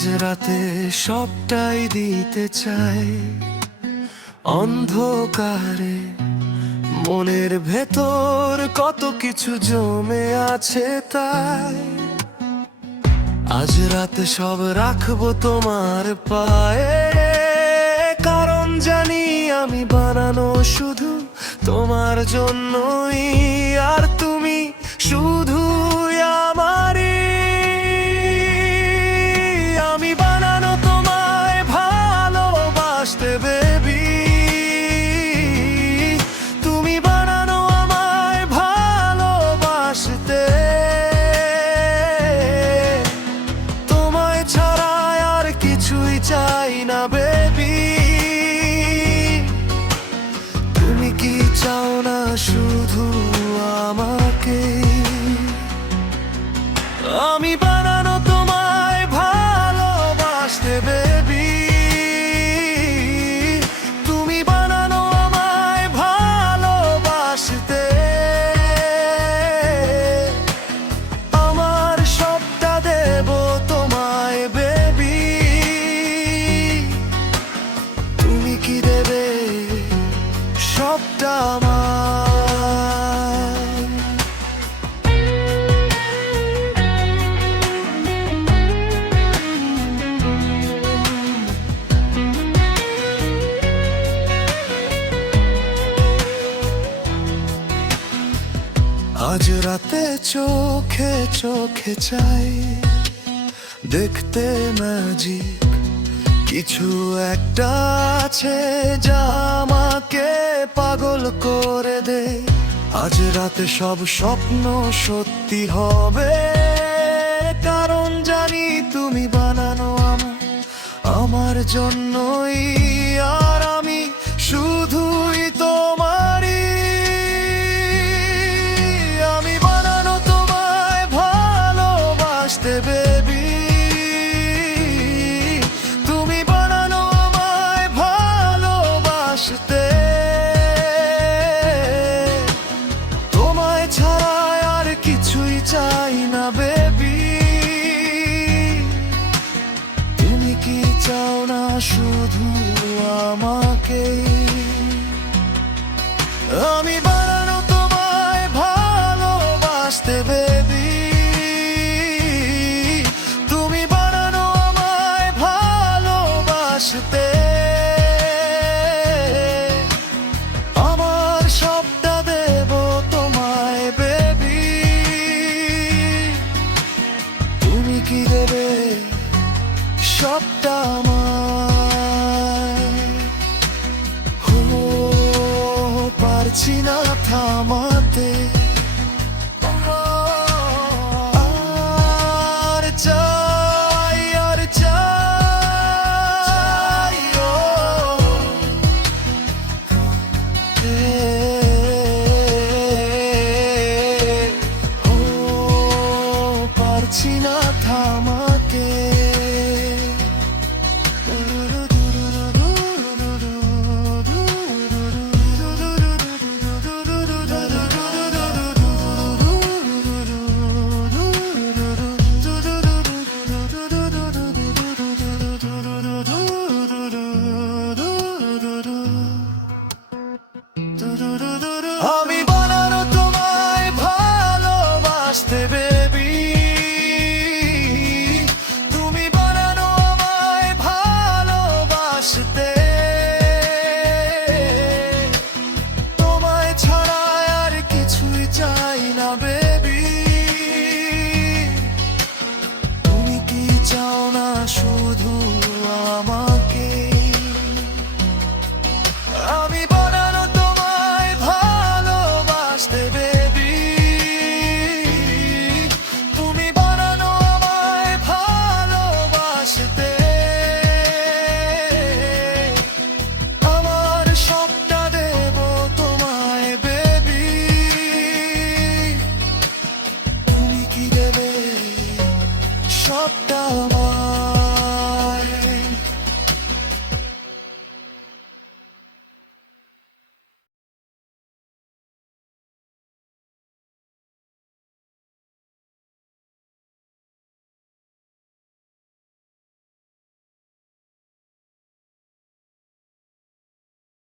আজ রাতে সবটাই দিতে চাই, অন্ধকারে মনের ভেতর কত কিছু জমে আছে তাই। আজ রাতে সব রাখবো তোমার পায়ে, কারণ জানি আমি বানানো শুধু তোমার জন্যই, আর তুমি শুধু আমারই। আমি বানানো তোমায় ভালোবাসতে বেবি, তুমি বানানো আমায় ভালোবাসতে। তোমায় ছাড়া আর কিছুই চাই না বেবি, তুমি কি চাও না শুধু আমাকে? আমি বানানো তোমায় ভালোবাসতে বেবি, তুমি বানানো আমায় ভালোবাসতে। আমার সবটা দেব তোমায় বেবি, তুমি কি দেবে সবটা আমার? আজ রাতে চোখে চোখে চাই দেখতে ম্যাজিক কিছু একটা আছে যা আমাকে পাগল করে দে। আজ রাতে সব স্বপ্ন সত্যি হবে, কারণ জানি তুমি বানানো আমার জন্যই, আর আমি শুধুই তোমারই। আমি বানানো তোমায় ভালোবাসতে বেবি, তুমি বানানো আমায় ভালোবাসতে। তোমায় ছাড়া আর কিছুই চাই না বেবি, তুমি কি চাও না শুধু আমাকে? আমি বানানো তোমায় ভালোবাসতে বেবি, তুমি বানানো আমায় ভালোবাসতে। আমার সবটা দেব তোমায় বেবি, তুমি কি দেবে সবটা আমায়? পারছি না থামাতে